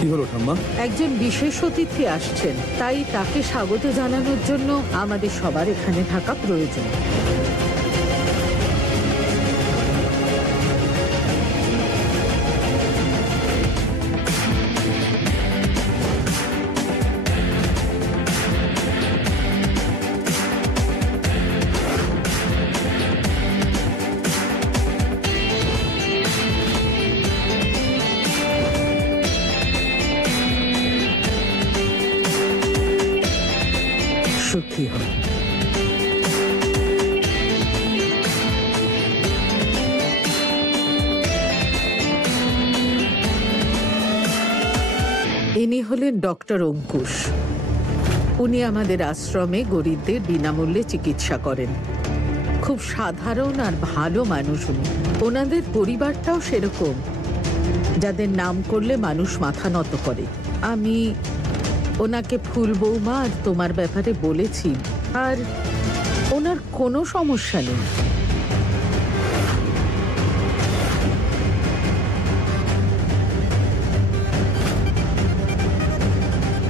কি হলো ঠাম্মা? একজন বিশেষ অতিথি আসছেন, তাই তাকে স্বাগত জানানোর জন্য আমাদের সবার এখানে থাকা প্রয়োজন। সুখী হন। ইনি হলেন ডক্টর অঙ্কুশ। উনি আমাদের আশ্রমে গরিবদের বিনামূল্যে চিকিৎসা করেন। খুব সাধারণ আর ভালো মানুষ উনি। ওনাদের পরিবারটাও সেরকম, যাদের নাম করলে মানুষ মাথা নত করে। আমি ওনাকে ফুল বৌমা আর তোমার ব্যাপারে বলেছি, আর ওনার কোনো সমস্যা নেই।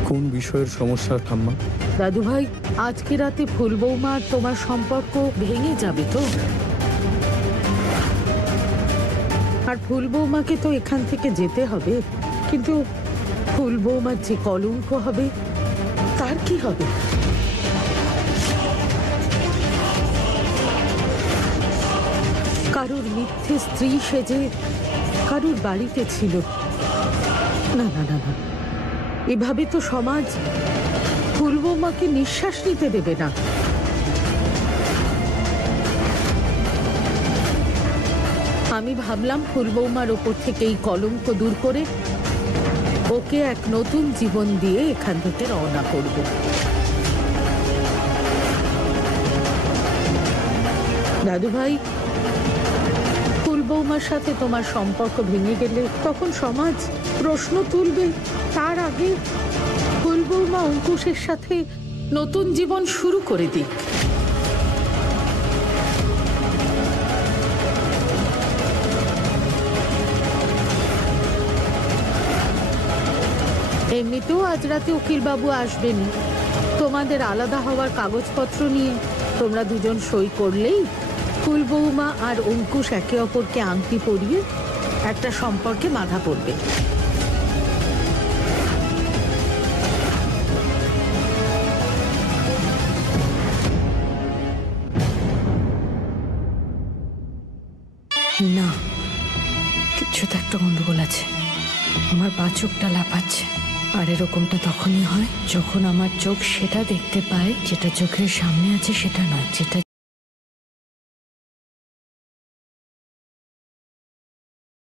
কোন বিষয়ের সমস্যা ঠাম্মা? দাদু ভাই, আজকে রাতে ফুল বৌমা আর তোমার সম্পর্ক ভেঙে যাবে তো? আর ফুল বৌমাকে তো এখান থেকে যেতে হবে, কিন্তু ফুল বৌমার যে কলঙ্ক হবে তার কি হবে? কারুর মিথ্যে স্ত্রী সেজে কারুর বাড়িতে ছিল। না না না না, এভাবে তো সমাজ ফুল বৌমাকে নিঃশ্বাস নিতে দেবে না। আমি ভাবলাম ফুল বৌমার ওপর থেকে এই কলঙ্ক দূর করে ওকে এক নতুন জীবন দিয়ে এখান থেকে রওনা করব। দাদু ভাই, ফুল বৌমার সাথে তোমার সম্পর্ক ভেঙে গেলে তখন সমাজ প্রশ্ন তুলবে। তার আগে ফুল বৌমা অঙ্কুশের সাথে নতুন জীবন শুরু করে দিক। এমনিতেও আজ রাতে উকিল বাবু আসবেন। তোমাদের আলাদা হওয়ার কাগজপত্র নিয়ে তোমরা দুজন সই করলেই ফুল বৌমা আর অঙ্কুশ একে অপরকে আংটি পরিয়ে একটা সম্পর্কে বাঁধা পড়বে। না, কিছু তো একটা গন্ডগোল আছে। আমার পা চোখটা লাফাচ্ছে, আর এরকমটা তখনই হয় যখন আমার চোখ সেটা দেখতে পায় যেটা চোখের সামনে আছে, সেটা নয় যেটা